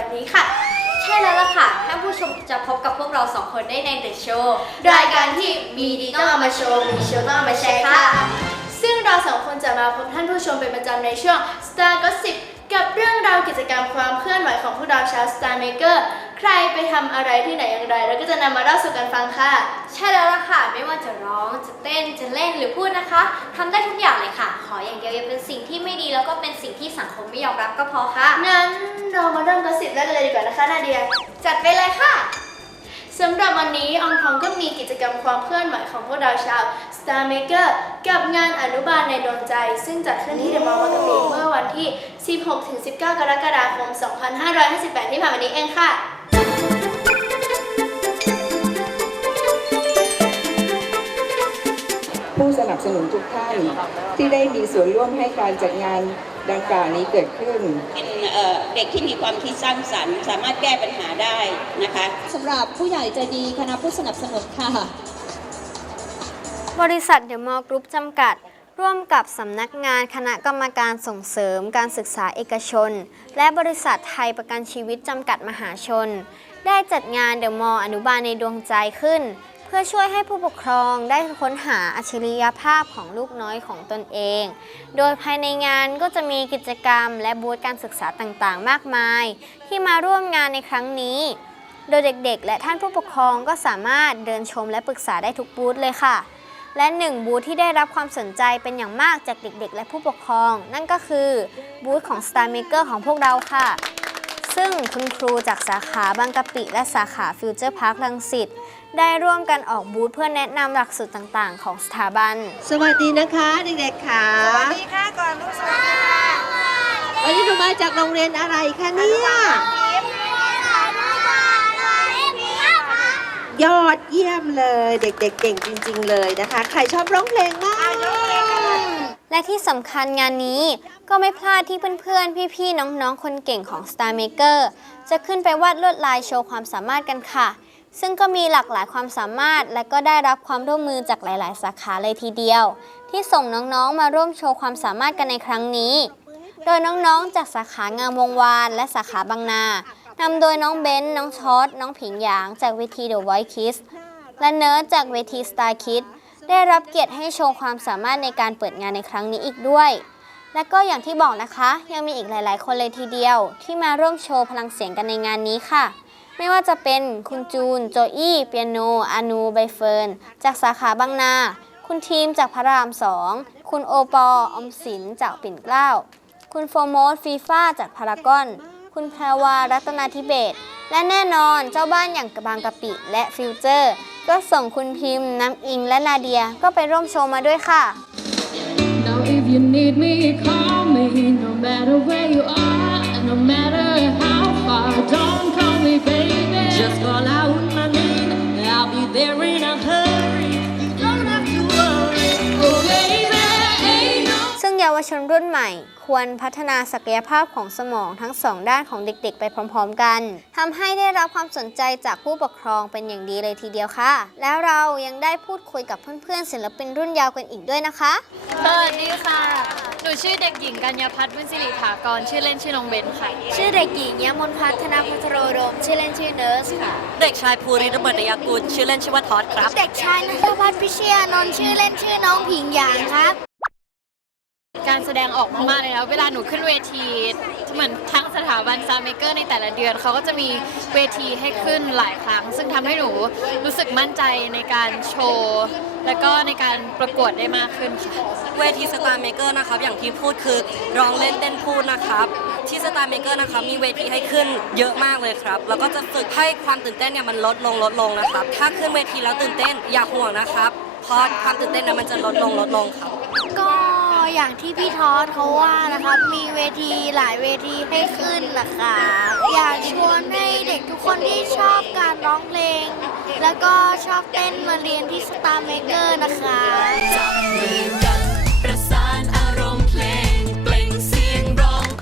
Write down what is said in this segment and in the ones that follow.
วันนี้ค่ะ ใช่แล้วล่ะค่ะท่านผู้ชมจะพบกับพวกเราสองคนได้ใน The Show รายการที่มีดีต้องเอามาโชว์ มีโชว์ต้องเอามาแชร์ค่ะ ซึ่งเราสองคนจะมาพบท่านผู้ชมเป็นประจำในช่วง Star Gossip กับเรื่องราวกิจกรรมความเคลื่อนไหวของพวกเราชาว Star Maker ใครไปทำอะไรที่ไหนอย่างไรเราก็จะนำมาเล่าสู่กันฟังค่ะ ใช่แล้วล่ะค่ะ ไม่ว่าจะร้องจะเต้นจะเล่นหรือพูดนะคะทำได้ทุกอย่างเลยค่ะ ขออย่างเดียวอย่าเป็นสิ่งที่ไม่ดีแล้วก็เป็นสิ่งที่สังคมไม่ยอมรับก็พอค่ะงั้นเรามาเริ่มกระสิบแรกกันเลยดีกว่านะคะนาเดียจัดไปเลยค่ะสำหรับวันนี้อองทองก็มีกิจกรรมความเคลื่อนไหวของพวกเราชาว Star Maker กับงานอนุบาลในดวงใจ ซึ่งจัดขึ้นที่เดอะมอลล์บางกะปิเมื่อวันที่ 16-19 กรกฎาคม 2558 ที่ผ่านมานี้เองค่ะ สนับสนุนทุกท่าน ที่ได้มีส่วนร่วมให้การจัดงานดังกล่าวนี้เกิดขึ้น เป็นเอ่อเด็กที่มีความคิดสร้างสรรค์ สามารถแก้ปัญหาได้นะคะสำหรับผู้ใหญ่ใจดีคณะผู้สนับสนุนค่ะ บริษัทเดอะมอลล์กรุ๊ปจำกัด ร่วมกับสำนักงานคณะกรรมการส่งเสริมการศึกษาเอกชน และบริษัทไทยประกันชีวิตจำกัดมหาชน ได้จัดงานเดอะมอลล์อนุบาลในดวงใจขึ้นเพื่อช่วยให้ผู้ปกครองได้ค้นหาอัจฉริยภาพของลูกน้อยของตนเอง โดยภายในงานก็จะมีกิจกรรมและบูธการศึกษาต่างๆ มากมาย ที่มาร่วมงานในครั้งนี้ โดยเด็กๆ และท่านผู้ปกครองก็สามารถเดินชมและปรึกษาได้ทุกบูธเลยค่ะ และหนึ่งบูธที่ได้รับความสนใจเป็นอย่างมากจากเด็กๆ และผู้ปกครอง นั่นก็คือบูธของ Star Maker ของพวกเราค่ะซึ่งคุณครูจากสาขาบางกะปิ และสาขาฟิวเจอร์พาร์คลังสิต ได้ร่วมกันออกบูธเพื่อแนะนำหลักสูตรต่างๆ ของสถาบัน สวัสดีนะคะเด็กๆค่ะสวัสดีค่ะก่อนลูกสวัสดีค่ะวันนี้หนูมาจากโรงเรียนอะไรคะเนี่ยยอดเยี่ยมเลยเด็กๆเก่งจริง ๆ เลยนะคะ ใครชอบร้องเพลงบ้างและที่สำคัญงานนี้ก็ไม่พลาดที่เพื่อนๆ พี่ๆ น้องๆ คนเก่งของ Star Maker จะขึ้นไปวาดลวดลายโชว์ความสามารถกันค่ะ ซึ่งก็มีหลากหลายความสามารถ และก็ได้รับความร่วมมือจากหลาย ๆ สาขาเลยทีเดียว ที่ส่งน้อง ๆ มาร่วมโชว์ความสามารถกันในครั้งนี้ โดยน้อง ๆ จากสาขางามวงวาน และสาขาบางนานำโดยน้องเบนซ์น้องชอต น้องผิงหยาง จากเวที The Voice Kids และเนิร์ดจากเวที Star Kids ได้รับเกียรติให้โชว์ความสามารถในการเปิดงานในครั้งนี้อีกด้วย และก็อย่างที่บอกนะคะ ยังมีอีกหลาย ๆ คนเลยทีเดียว ที่มาร่วมโชว์พลังเสียงกันในงานนี้ค่ะ ไม่ว่าจะเป็นคุณจูน โจอี้ เปียโน อานู ใบเฟิร์น จากสาขาบางนา คุณทีมจากพระรามสอง คุณโอปออมสินจากปิ่นเกล้า คุณโฟโมสฟีฟ่าจากพารากอน คุณแพรวารัตนาธิเบศและแน่นอนเจ้าบ้านอย่างบางกะปิและฟิวเจอร์ ก็ส่งคุณพิมพ์ น้ำอิงและนาเดียก็ไปร่วมโชว์มาด้วยค่ะ Now if you need me, call me. No matter where you are, ชนรุ่นใหม่ ควรพัฒนาศักยภาพของสมองทั้งสองด้านของเด็กๆ ไปพร้อมๆกันทำให้ได้รับความสนใจจากผู้ปกครองเป็นอย่างดีเลยทีเดียวค่ะ แล้วเรายังได้พูดคุยกับเพื่อนๆศิลปินรุ่นยาวกันอีกด้วยนะคะสวัสดีค่ะ หนูชื่อเด็กหญิงกัญญาพัฒน์บุญสิริถากร ชื่อเล่นชื่อน้องเบนค่ะ ชื่อเด็กหญิงยมนพัฒนาพุทธโรดม ชื่อเล่นชื่อเนิร์สค่ะ เด็กชายภูริระเบิดยากุล ชื่อเล่นชื่อว่าทอดครับ เด็กชายนัทพัฒน์พิเชียนนท์ชื่อเล่นชื่อน้องผิงหยางครับ การแสดงออกมากๆเลยนะเวลาหนูขึ้นเวทีเหมือนทั้งสถาบันซาเมเกอร์ในแต่ละเดือนเขาก็จะมีเวทีให้ขึ้นหลายครั้ง ซึ่งทำให้หนูรู้สึกมั่นใจในการโชว์ แล้วก็ในการประกวดได้มากขึ้นค่ะเวทีสตาร์เมเกอร์นะครับอย่างที่พูดคือร้องเล่นเต้นพูดนะครับที่สตาร์เมเกอร์นะครับมีเวทีให้ขึ้นเยอะมากเลยครับแล้วก็จะฝึกให้ความตื่นเต้นเนี่ยมันลดลงลดลงนะครับ ถ้าขึ้นเวทีแล้วตื่นเต้นอย่าห่วงนะครับเพราะความตื่นเต้นเนี่ยมันจะลดลงลดลงครับก็ อย่างที่พี่ทอดเขาว่านะครับ มีเวทีหลายเวทีให้ขึ้นนะคะอยากชวนให้เด็กทุกคนที่ชอบการร้องเพลง แล้วก็ชอบเต้นมาเรียนที่ Star Maker นะคะ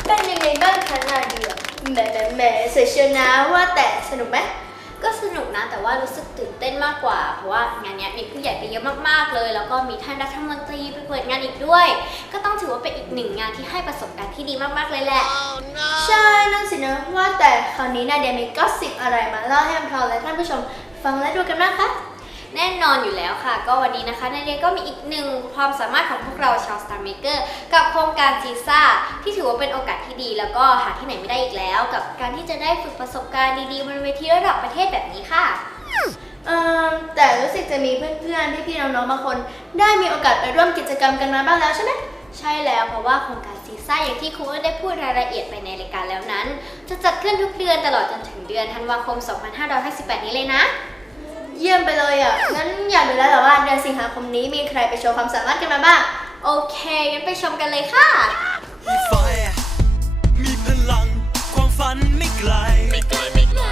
เป็นยังไงบ้างคะนาเดียแหมแหมแหมเสียเชียวนะว่าแต่สนุกไหม ก็สนุกนะแต่ว่ารู้สึกตื่นเต้นมากกว่า เพราะว่างานนี้มีผู้ใหญ่ไปเยอะมากๆเลย แล้วก็มีท่านรัฐมนตรีไปเปิดงานอีกด้วย ก็ต้องถือว่าเป็นอีกหนึ่งงานที่ให้ประสบการณ์ที่ดีมากๆเลยแหละ ใช่นั่นสินะว่าแต่คราวนี้นาเดียมีก็สิบอะไรมาเล่าให้พวกเราและท่านผู้ชม ฟังและดูกันบ้างคะ แน่นอนอยู่แล้วค่ะ ก็วันนี้นะคะในเดียก็มีอีกหนึ่งความสามารถของพวกเราชาว Star Maker กับโครงการซีซ่าที่ถือว่าเป็นโอกาสที่ดี แล้วก็หาที่ไหนไม่ได้อีกแล้ว กับการที่จะได้ฝึกประสบการณ์ดีๆบนเวทีระดับประเทศแบบนี้ค่ะ เอ่อแต่รู้สึกจะมีเพื่อนๆพี่ๆน้องๆบางคน ได้มีโอกาสไปร่วมกิจกรรมกันมาบ้างแล้วใช่ไหมใช่แล้วเพราะว่าโครงการซีซ่าอย่างที่ครูอ้นได้พูดรายละเอียดไปในรายการแล้วนั้น จะจัดขึ้นทุกเดือนตลอดจนถึงเดือนธันวาคม 2558 นี้เลยนะ เยี่ยมไปเลยอะ งั้นอยากรู้แล้วเหรอว่าเดือนสิงหาคมนี้มีใครไปโชว์ความสามารถกันมาบ้าง โอเคงั้นไปชมกันเลยค่ะ มีไฟ มีพลัง ความฝันไม่ไกลไม่ไกลไม่ไกล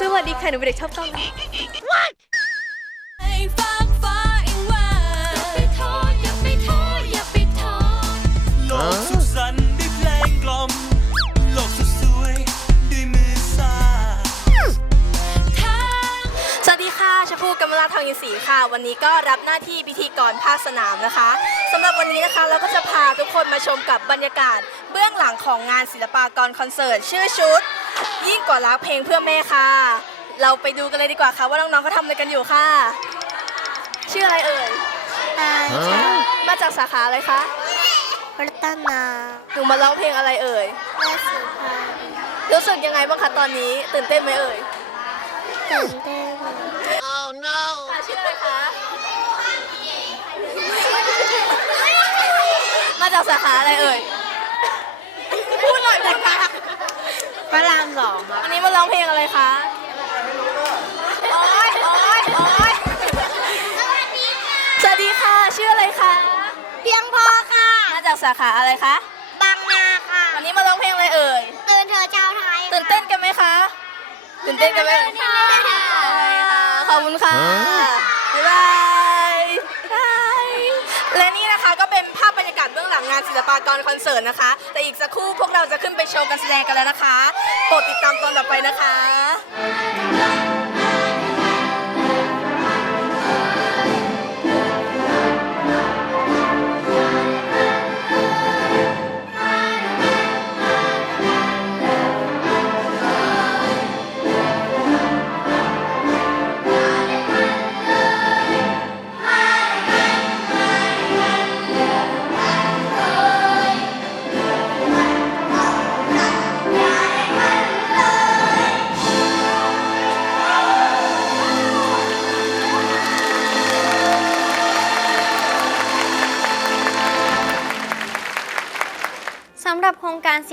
สวัสดีค่ะ หนูเป็นเด็กชอบต้นโชมพู่กำมลาทองยินศรีค่ะ วันนี้ก็รับหน้าที่พิธีกรภาคสนามนะคะสำหรับวันนี้นะคะเราก็จะพาทุกคนมาชมกับบรรยากาศ เบื้องหลังของงานศิลปากรคอนเสิร์ต ชื่อชุด ยิ่งกว่ารักเพลงเพื่อแม่ค่ะ เราไปดูกันเลยดีกว่าค่ะว่าน้องๆเขาทำอะไรกันอยู่ค่ะ ชื่ออะไรเอ่ยมาจากสาขาอะไรคะรัตนาหนูมาร้องเพลงอะไรเอ่ยแม่สุภารู้สึกยังไงบ้างคะตอนนี้ ตื่นเต้นไหมเอ่ยตื่นเต้น ค่ะชื่ออะไรคะ มาจากสาขาอะไรเอ่ย พูดหน่อยพูดค่ะพระรามสองครับวันนี้มาร้องเพลงอะไรคะ โอ๊ยโอ๊ยโอ๊ยสวัสดีค่ะ ชื่ออะไรคะ เพียงพอค่ะ มาจากสาขาอะไรคะ บางนาค่ะ วันนี้มาร้องเพลงอะไรเอ่ย ตื่นเธอชาวไทยตื่นเต้นกันไหมคะ ตื่นเต้นกันไหมเอ่ยค่ะ ขอบคุณค่ะ บ๊ายบายบายและนี่นะคะก็เป็นภาพบรรยากาศเบื้องหลังงานศิลปากรคอนเสิร์ตนะคะ แต่อีกสักครู่พวกเราจะขึ้นไปโชว์การแสดงกันแล้วนะคะโปรดติดตามตอนต่อไปนะคะ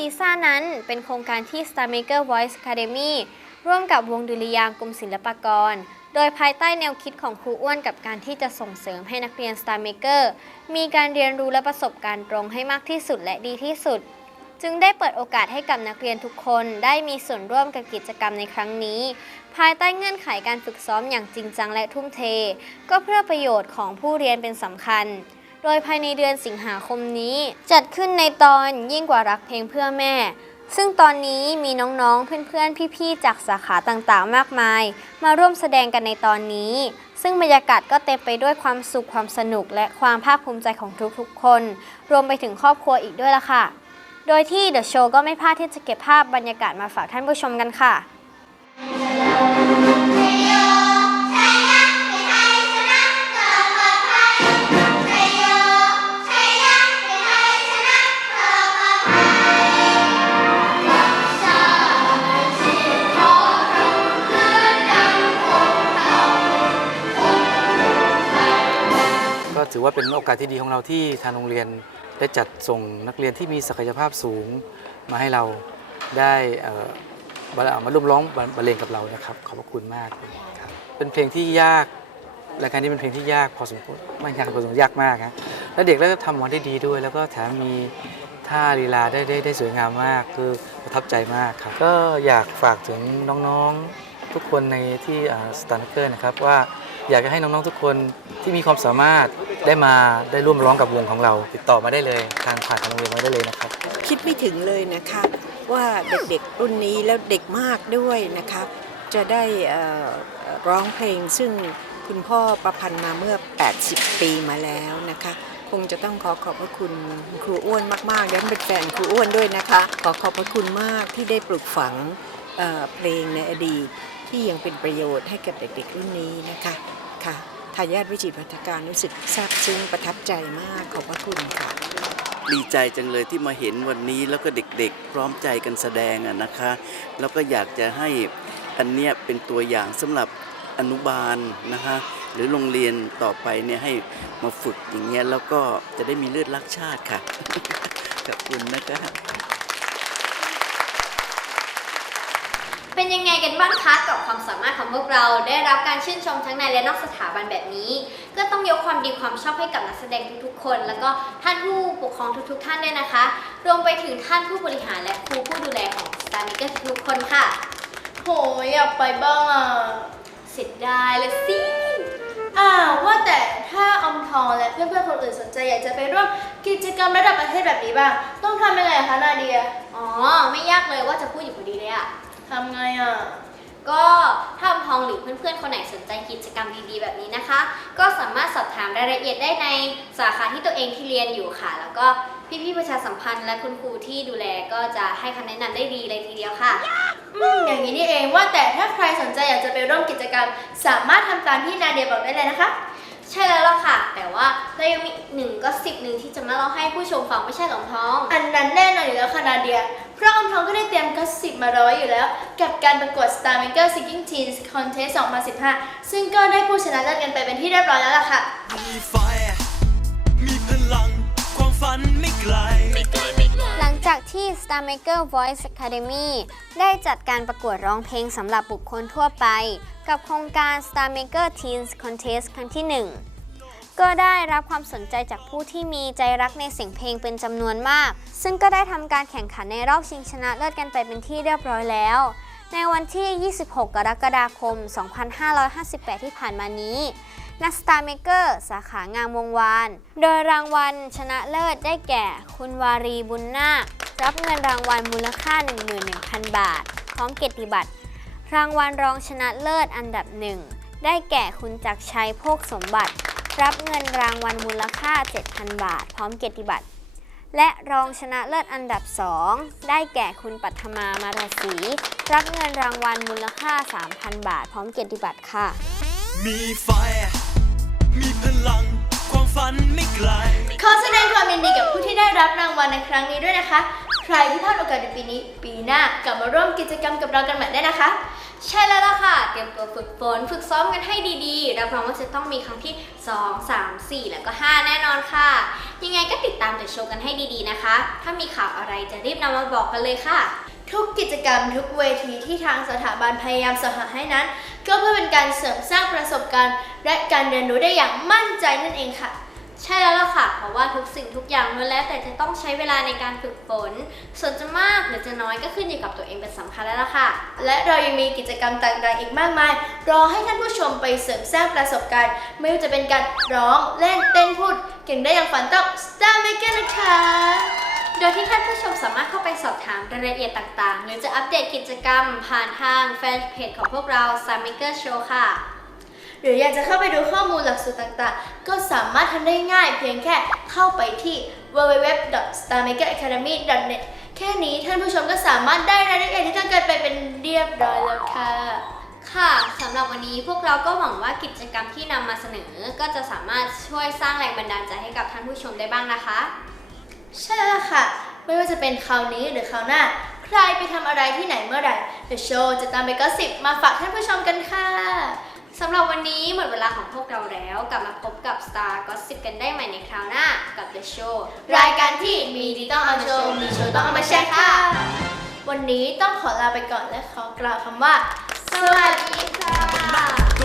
รงการซีซ่านั้นเป็นโครงการที่ Star Maker Voice Academy ร่วมกับวงดุริยางกรมศิลปากร โดยภายใต้แนวคิดของครูอ้วนกับการที่จะส่งเสริมให้นักเรียน Star Maker มีการเรียนรู้และประสบการณ์ตรงให้มากที่สุดและดีที่สุด จึงได้เปิดโอกาสให้กับนักเรียนทุกคนได้มีส่วนร่วมกับกิจกรรมในครั้งนี้ ภายใต้เงื่อนไขการฝึกซ้อมอย่างจริงจังและทุ่มเท ก็เพื่อประโยชน์ของผู้เรียนเป็นสำคัญ โดยภายในเดือนสิงหาคมนี้ จัดขึ้นในตอนยิ่งกว่ารักเพลงเพื่อแม่ ซึ่งตอนนี้มีน้องๆ เพื่อนๆ พี่ๆ จากสาขาต่างๆ มากมาย มาร่วมแสดงกันในตอนนี้ ซึ่งบรรยากาศก็เต็มไปด้วยความสุขความสนุกและความภาคภูมิใจของทุกๆ คน รวมไปถึงครอบครัวอีกด้วยล่ะค่ะ โดยที่ The Show ก็ไม่พลาดที่จะเก็บภาพบรรยากาศมาฝากท่านผู้ชมกันค่ะ ถือว่าเป็นโอกาสที่ดีของเราที่ทางโรงเรียนได้จัดส่งนักเรียนที่มีศักยภาพสูงมาให้เราได้มาร่วมร้องบรรบรรเลงกับเรานะครับ ขอบพระคุณมากเลยครับเป็นเพลงที่ยากรายการนี้เป็นเพลงที่ยากพอสมควรไม่ยากพอสมควรยากมากฮะและเด็กแล้วก็ทำออกมาได้ดีด้วย แล้วก็แถมมีท่าลีลาได้ได้ได้สวยงามมาก คือประทับใจมากครับ ก็อยากฝากถึงน้องๆทุกคนในที่สตาร์เกอร์นะครับว่าอยากจะให้น้องๆทุกคนที่มีความสามารถ ได้มาได้ร่วมร้องกับวงของเรา ติดต่อมาได้เลยทางผ่านทางโรงเรียนมาได้เลยนะครับ คิดไม่ถึงเลยนะคะว่าเด็กๆรุ่นนี้แล้วเด็กมากด้วยนะคะ จะได้ร้องเพลงซึ่งคุณพ่อประพันธ์มาเมื่อ 80 ปีมาแล้วนะคะ คงจะต้องขอขอบพระคุณครูอ้วนมากๆและเป็นแฟนครูอ้วนด้วยนะคะ ขอขอบพระคุณมากที่ได้ปลูกฝังเเพลงในอดีตที่ยังเป็นประโยชน์ให้กับเด็กๆรุ่นนี้นะคะค่ะ ทายาทวิจิตรพัฒการรู้สึกซาบซึ้งประทับใจมากขอบพระคุณค่ะ ดีใจจังเลยที่มาเห็นวันนี้แล้วก็เด็กๆ พร้อมใจกันแสดงอะนะคะ แล้วก็อยากจะให้อันเนี้ยเป็นตัวอย่างสำหรับอนุบาลนะคะ หรือโรงเรียนต่อไปเนี่ยให้มาฝึกอย่างเงี้ยแล้วก็จะได้มีเลือดรักชาติค่ะ ขอบคุณนะคะ เป็นยังไงกันบ้างคะกับความสามารถของพวกเราได้รับการชื่นชมทั้งในและนอกสถาบันแบบนี้ ก็ต้องยกความดีความชอบให้กับนักแสดงทุกๆคน แล้วก็ท่านผู้ปกครองทุกๆ ท่านด้วยนะคะ รวมไปถึงท่านผู้บริหารและครูผู้ดูแลของ Star Maker ทุกๆคนค่ะ โหอยากไปบ้างอะเสียดายเลยสิอ้าวว่าแต่ถ้าอมทองและเพื่อนๆคนอื่นสนใจอยากจะไปร่วมกิจกรรมระดับประเทศแบบนี้บ้าง ต้องทำยังไงคะนาเดีย อ๋อ ไม่ยากเลยว่าจะพูดอยู่พอดีเลยอะ ทำไงอะ ก็ถ้าอมทองหรือเพื่อนๆ คนไหนสนใจกิจกรรมดีๆ แบบนี้นะคะ ก็สามารถสอบถามรายละเอียดได้ในสาขาที่ตัวเองที่เรียนอยู่ค่ะ แล้วก็พี่ๆ ประชาสัมพันธ์และคุณครูที่ดูแลก็จะให้คำแนะนำได้ดีเลยทีเดียวค่ะ อืมอย่างนี้นี่เองว่าแต่ถ้าใครสนใจอยากจะไปร่วมกิจกรรม สามารถทำตามที่นาเดียบอกได้เลยนะคะ ใช่แล้วล่ะค่ะ แต่ว่าเรายังมีหนึ่งก็สิบหนึ่งที่จะมาเล่าให้ผู้ชมฟังไม่ใช่หรอทอง อันนั้นแน่นอนอยู่แล้วค่ะนาเดียเพราะอมทองก็ได้เตรียมกระสิบมารอไว้อยู่แล้ว กับการประกวด Star Maker Singing Teens Contest 2015 ซึ่งก็ได้ผู้ชนะเลิศกันไปเป็นที่เรียบร้อยแล้วล่ะค่ะ มีไฟ มีพลัง ความฝันไม่ไกล หลังจากที่ Star Maker Voice Academy ได้จัดการประกวดร้องเพลงสำหรับบุคคลทั่วไป กับโครงการ Star Maker Teens Contest ครั้งที่ 1 ก็ได้รับความสนใจจากผู้ที่มีใจรักในเสียงเพลงเป็นจำนวนมาก ซึ่งก็ได้ทำการแข่งขันในรอบชิงชนะเลิศกันไปเป็นที่เรียบร้อยแล้ว ในวันที่ 26 กรกฎาคม 2558 ที่ผ่านมานี้นัก Star Maker สาขางามวงวาน โดยรางวัลชนะเลิศได้แก่ คุณวารีบุญนาครับเงินรางวัลมูลค่า 11,000 บาท พร้อมเกียรติบัตร รางวัลรองชนะเลิศอันดับหนึ่งได้แก่คุณจักรชัยโภคสมบัติ รับเงินรางวัลมูลค่า 7,000 บาท พร้อมเกียรติบัตร และรองชนะเลิศอันดับ 2 ได้แก่คุณปัทมามาราศีรับเงินรางวัลมูลค่า 3,000 บาท พร้อมเกียรติบัตรค่ะ มีไฟ มีพลัง ความฝันไม่ไกล ขอแสดงความยินดีกับผู้ที่ได้รับรางวัลในครั้งนี้ด้วยนะคะ ใครที่พลาดโอกาสในปีนี้ ปีหน้ากลับมาร่วมกิจกรรมกับเรากันใหม่ได้นะคะ ใช่แล้วล่ะค่ะ เตรียมตัวฝึกฝนฝึกซ้อมกันให้ดีๆรับรองว่าจะต้องมีครั้งที่ 2 3 4 แล้วก็ 5 แน่นอนค่ะ ยังไงก็ติดตามเดอะโชว์กันให้ดีๆนะคะ ถ้ามีข่าวอะไรจะรีบนำมาบอกกันเลยค่ะทุกกิจกรรมทุกเวทีที่ทางสถาบันพยายามสหาให้นั้น ก็เพื่อเป็นการเสริมสร้างประสบการณ์ และการเรียนรู้ได้อย่างมั่นใจนั่นเองค่ะ ใช่แล้วล่ะค่ะ เพราะว่าทุกสิ่งทุกอย่างล้วนแล้วแต่จะต้องใช้เวลาในการฝึกฝน ส่วนจะมากหรือจะน้อยก็ขึ้นอยู่กับตัวเองเป็นสำคัญแล้วล่ะค่ะ และเรายังมีกิจกรรมต่างๆ อีกมากมาย รอให้ท่านผู้ชมไปเสริมสร้างประสบการณ์ ไม่ว่าจะเป็นการร้องเล่นเต้นพูด เก่งได้อย่างฝันต้อง Star Maker นะคะ โดยที่ท่านผู้ชมสามารถเข้าไปสอบถามรายละเอียดต่างๆ หรือจะอัปเดตกิจกรรม ผ่านทางแฟนเพจของพวกเรา Star Maker Show ค่ะ หรืออยากจะเข้าไปดูข้อมูลหลักสูตรต่างๆ ก็สามารถทำได้ง่ายเพียงแค่เข้าไปที่ www.starmakeracademy.net แค่นี้ท่านผู้ชมก็สามารถได้รายละเอียดที่ต้องการไปเป็นเรียบร้อยแล้วค่ะ ค่ะสำหรับวันนี้พวกเราก็หวังว่ากิจกรรมที่นำมาเสนอ ก็จะสามารถช่วยสร้างแรงบันดาลใจให้กับท่านผู้ชมได้บ้างนะคะ ใช่แล้วค่ะ ไม่ว่าจะเป็นคราวนี้หรือคราวหน้า ใครไปทำอะไรที่ไหนเมื่อไหร่ The Show จะตามไปก็สิบมาฝากท่านผู้ชมกันค่ะ สำหรับวันนี้หมดเวลาของพวกเราแล้ว กลับมาพบกับ Star Gossip กันได้ใหม่ในคราวหน้ากับ The Show รายการที่มีดีต้องเอามาโชว์มีโชว์ต้องเอามาแชร์ค่ะ วันนี้ต้องขอลาไปก่อนและขอกล่าวคำว่า สวัสดีค่ะ